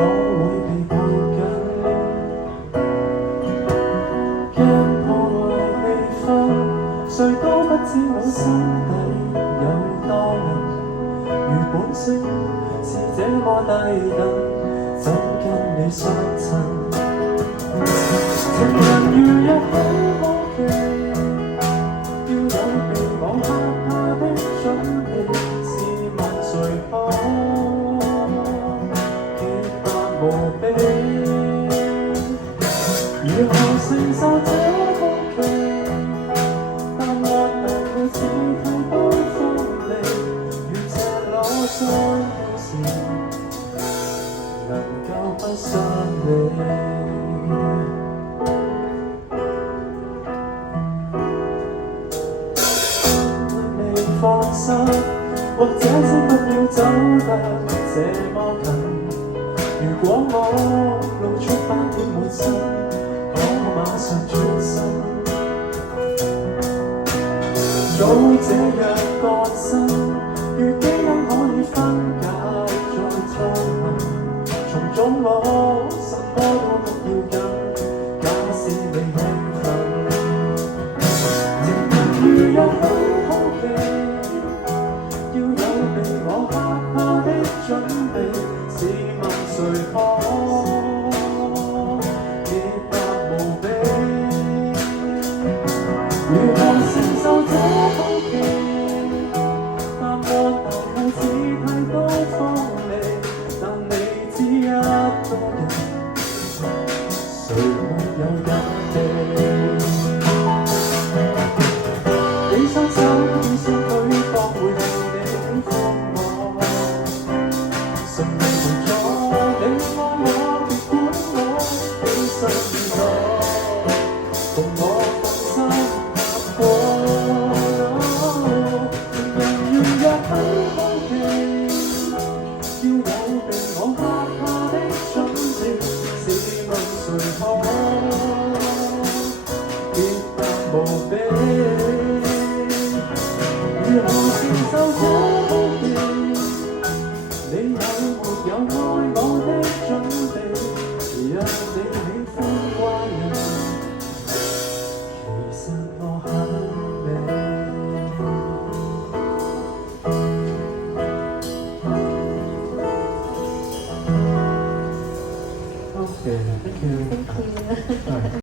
我會被抱緊，驚破壞氣氛，誰都不知我心底有多暗。如本性是這麼低等，怎跟你相襯？情人如若很好奇，要有被我嚇怕的準備，試問誰可潔白無比？如何承受這空氣？但或能會似太多鋒利，如赤裸在平時，能夠不傷你。放心，或者先不要走得這麼近。如果我露出斑點滿身，可馬上轉身。早這樣割身，如基因可以分解再創行，從中我什麼都不要緊。假使你